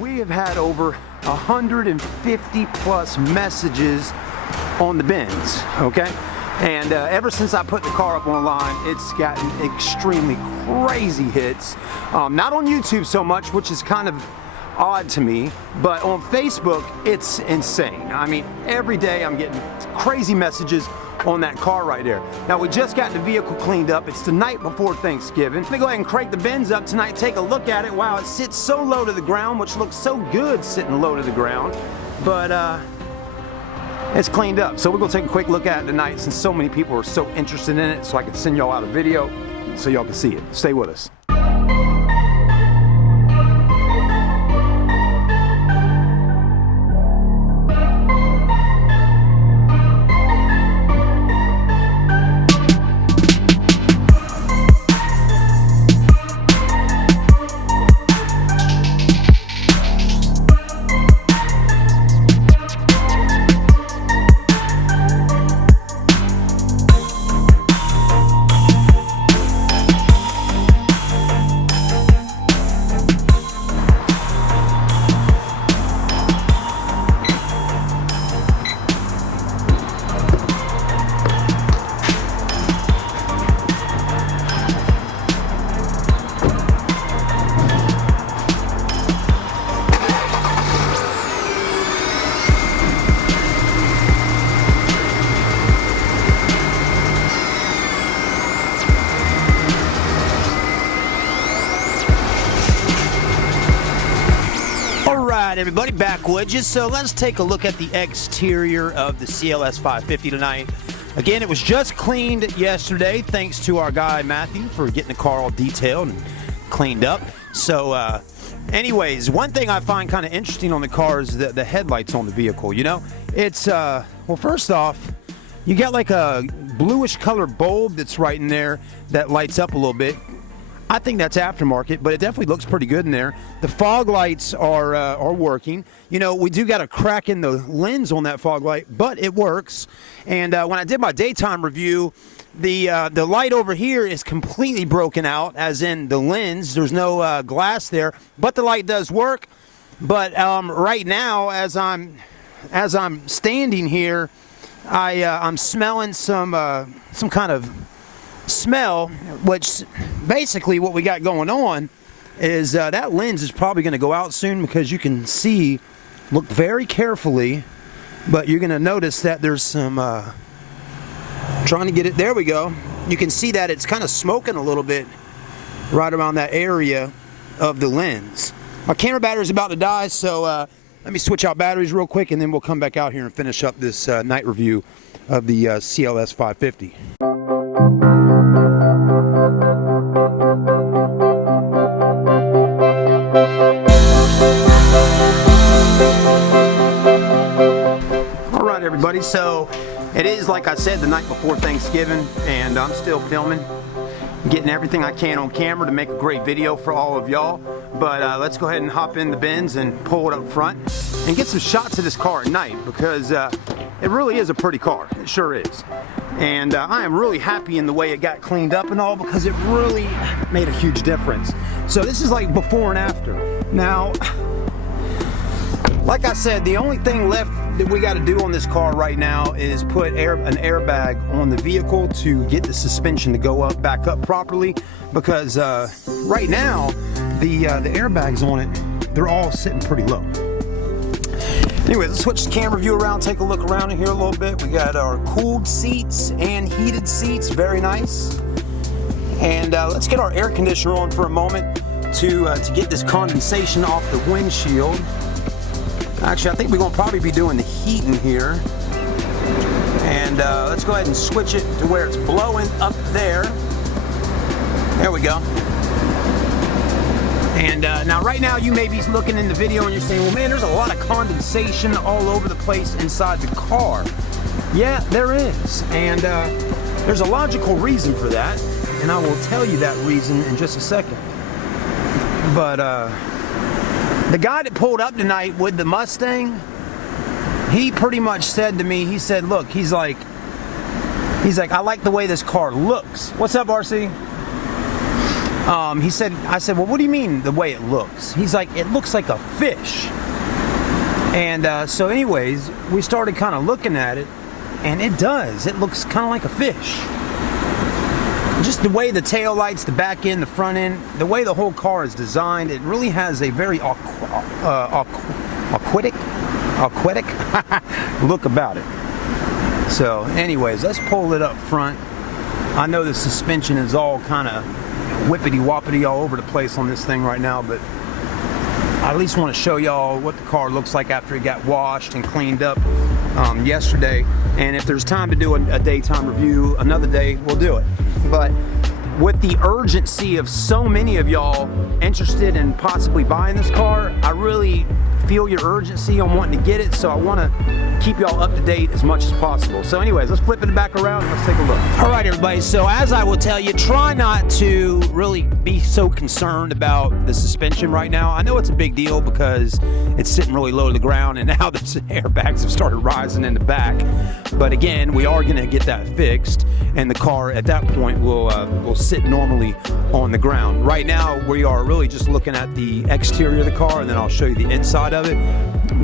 We have had over 150 plus messages on the Benz, okay? And ever since I put the car up online, it's gotten extremely crazy hits. Not on YouTube so much, which is kind of odd to me, but on Facebook, it's insane. I mean, every day I'm getting crazy messages on that car right there. Now, we just got the vehicle cleaned up. It's the night before Thanksgiving. Let me go ahead and crank the Benz up tonight, take a look at it. Wow, it sits so low to the ground, which looks so good sitting low to the ground, but it's cleaned up. So we're gonna take a quick look at it tonight since so many people are so interested in it, so I can send y'all out a video so y'all can see it. Stay with us. Everybody, back with you. So let's take a look at the exterior of the CLS550 tonight. Again, it was just cleaned yesterday, thanks to our guy Matthew for getting the car all detailed and cleaned up. So anyways, one thing I find kind of interesting on the car is the headlights on the vehicle. You know, it's well, first off, you got like a bluish color bulb that's right in there that lights up a little bit. I think that's aftermarket, but it definitely looks pretty good in there. The fog lights are working. You know, we do got a crack in the lens on that fog light, but it works. And when I did my daytime review, the light over here is completely broken out, as in the lens. There's no glass there, but the light does work. But right now, as I'm standing here, I'm smelling some kind of smell, which basically what we got going on is that lens is probably going to go out soon, because you can see, look very carefully, but you're going to notice that there's some trying to get it, there we go. You can see that it's kind of smoking a little bit right around that area of the lens. My camera battery is about to die, so let me switch out batteries real quick, and then we'll come back out here and finish up this night review of the CLS550. Alright everybody, so it is, like I said, the night before Thanksgiving, and I'm still filming, getting everything I can on camera to make a great video for all of y'all. But let's go ahead and hop in the Benz and pull it up front and get some shots of this car at night, because it really is a pretty car. It sure is. And I am really happy in the way it got cleaned up and all, because it really made a huge difference. So this is like before and after. Now, like I said, the only thing left that we got to do on this car right now is put an airbag on the vehicle to get the suspension to go back up properly, because right now the airbags on it, they're all sitting pretty low. Anyway, let's switch the camera view around, take a look around in here a little bit. We got our cooled seats and heated seats, very nice. And let's get our air conditioner on for a moment to get this condensation off the windshield. Actually, I think we're gonna probably be doing the heating here. And let's go ahead and switch it to where it's blowing up there. There we go. And now right now you may be looking in the video and you're saying, well man, there's a lot of condensation all over the place inside the car. Yeah, there is. And there's a logical reason for that, and I will tell you that reason in just a second. But the guy that pulled up tonight with the Mustang, he pretty much said to me, he said, look, he's like, I like the way this car looks. What's up, RC? I said, well, what do you mean the way it looks? He's like, it looks like a fish. And so anyways, we started kind of looking at it, and it does. It looks kind of like a fish. Just the way the tail lights, the back end, the front end, the way the whole car is designed, it really has a very aquatic look about it. So anyways, let's pull it up front. I know the suspension is all kind of whippity-woppity all over the place on this thing right now, but I at least want to show y'all what the car looks like after it got washed and cleaned up yesterday. And if there's time to do a daytime review another day, we'll do it. But with the urgency of so many of y'all interested in possibly buying this car, I really feel your urgency on wanting to get it, so I want to keep y'all up to date as much as possible. So anyways, let's flip it back around and let's take a look. All right, everybody, so as I will tell you, try not to really be so concerned about the suspension right now. I know it's a big deal because it's sitting really low to the ground, and now the airbags have started rising in the back. But again, we are going to get that fixed, and the car at that point will sit normally on the ground. Right now, we are really just looking at the exterior of the car, and then I'll show you the inside of it.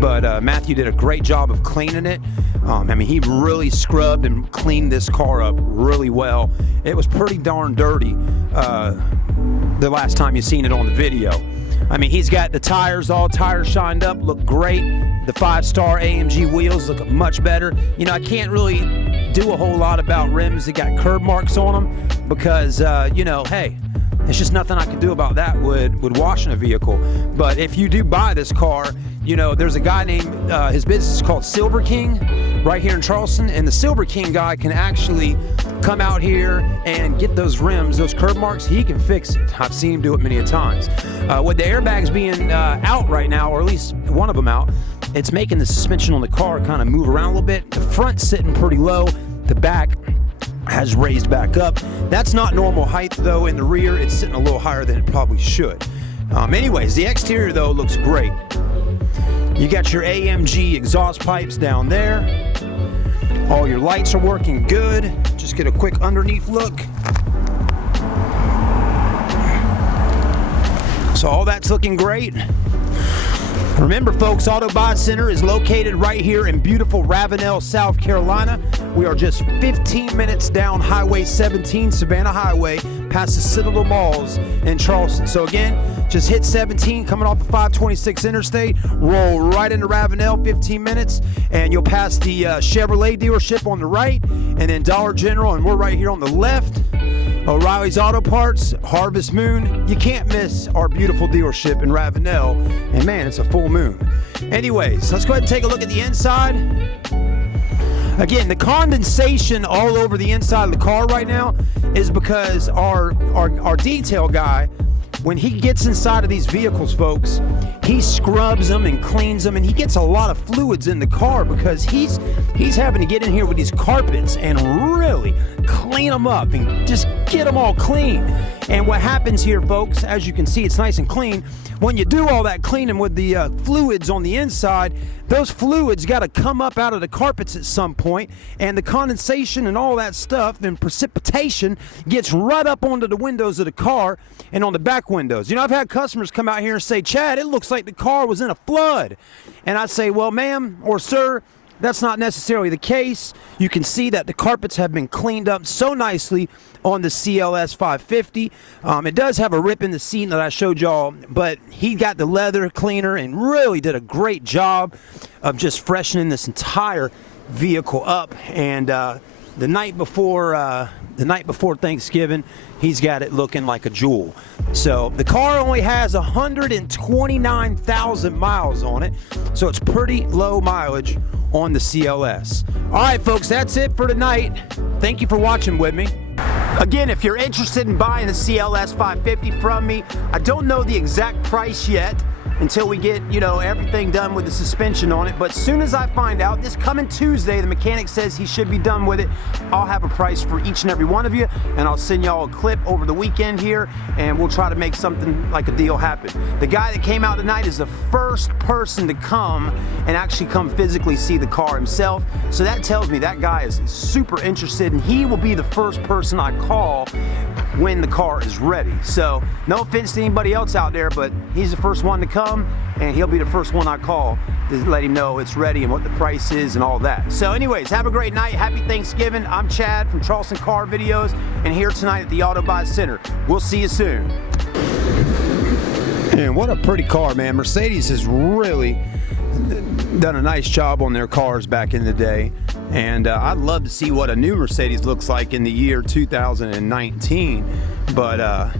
But Matthew did a great job of cleaning it. I mean, he really scrubbed and cleaned this car up really well. It was pretty darn dirty the last time you seen it on the video. I mean, he's got the tires shined up, look great. The 5-star AMG wheels look much better. You know, I can't really do a whole lot about rims that got curb marks on them because, you know, hey, there's just nothing I can do about that with washing a vehicle. But if you do buy this car, you know, there's a guy named, his business is called Silver King right here in Charleston, and the Silver King guy can actually come out here and get those rims, those curb marks. He can fix it. I've seen him do it many a times. With the airbags being out right now, or at least one of them out, it's making the suspension on the car kind of move around a little bit. The front's sitting pretty low. The back has raised back up. That's not normal height though. In the rear, it's sitting a little higher than it probably should. Anyways, the exterior though looks great. You got your AMG exhaust pipes down there. All your lights are working good. Just get a quick underneath look. So all that's looking great. Remember, folks, Auto Buy Center is located right here in beautiful Ravenel, South Carolina. We are just 15 minutes down Highway 17, Savannah Highway, past the Citadel Malls in Charleston. So again, just hit 17 coming off the 526 interstate, roll right into Ravenel, 15 minutes, and you'll pass the Chevrolet dealership on the right, and then Dollar General, and we're right here on the left. O'Reilly's Auto Parts, Harvest Moon. You can't miss our beautiful dealership in Ravenel. And man, it's a full moon. Anyways, let's go ahead and take a look at the inside. Again, the condensation all over the inside of the car right now is because our detail guy, when he gets inside of these vehicles, folks, he scrubs them and cleans them, and he gets a lot of fluids in the car because he's having to get in here with these carpets and really clean them up and just get them all clean. And what happens here, folks, as you can see, it's nice and clean. When you do all that cleaning with the fluids on the inside, those fluids got to come up out of the carpets at some point, and the condensation and all that stuff and precipitation gets right up onto the windows of the car and on the back windows. You know, I've had customers come out here and say, Chad, it looks like the car was in a flood. And I say, well, ma'am or sir, that's not necessarily the case. You can see that the carpets have been cleaned up so nicely on the CLS550. It does have a rip in the seat that I showed y'all, but he got the leather cleaner and really did a great job of just freshening this entire vehicle up. And the night before Thanksgiving, he's got it looking like a jewel. So the car only has 129,000 miles on it, so it's pretty low mileage on the CLS. All right, folks, that's it for tonight. Thank you for watching with me. Again, if you're interested in buying the CLS550 from me, I don't know the exact price yet until we get, you know, everything done with the suspension on it. But as soon as I find out, this coming Tuesday, the mechanic says he should be done with it. I'll have a price for each and every one of you, and I'll send y'all a clip over the weekend here, and we'll try to make something like a deal happen. The guy that came out tonight is the first person to come and actually come physically see the car himself. So that tells me that guy is super interested, and he will be the first person I call when the car is ready. So no offense to anybody else out there, but he's the first one to come, and he'll be the first one I call to let him know it's ready and what the price is and all that. So anyways, have a great night. Happy Thanksgiving. I'm Chad from Charleston Car Videos, and here tonight at the Auto Buy Center. We'll see you soon. And what a pretty car, man. Mercedes has really done a nice job on their cars back in the day. And I'd love to see what a new Mercedes looks like in the year 2019. But,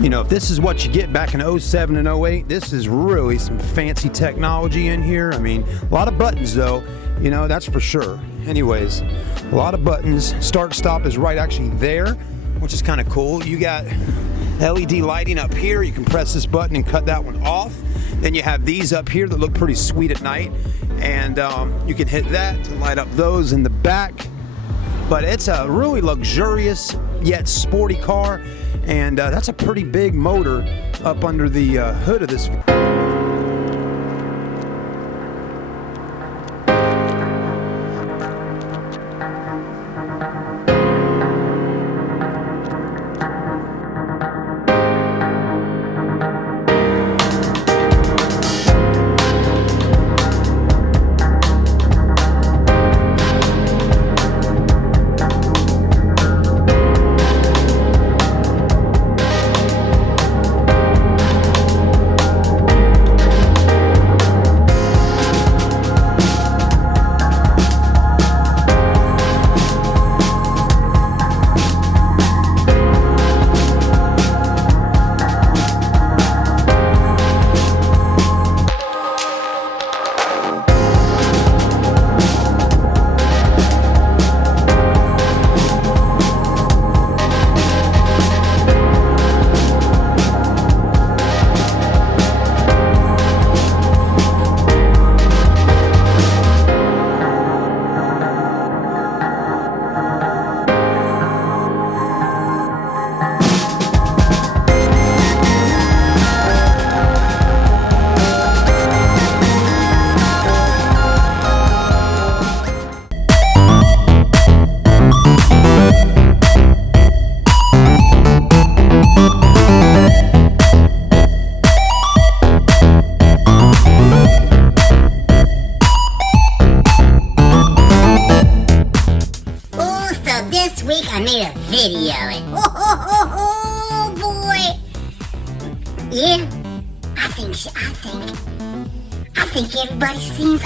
you know, if this is what you get back in 07 and 08, this is really some fancy technology in here. I mean, a lot of buttons, though, you know, that's for sure. Anyways, a lot of buttons. Start, stop is right actually there, which is kind of cool. You got LED lighting up here. You can press this button and cut that one off. Then you have these up here that look pretty sweet at night, and you can hit that to light up those in the back. But it's a really luxurious yet sporty car, and that's a pretty big motor up under the hood of this. This week I made a video and oh boy, yeah, I think everybody seems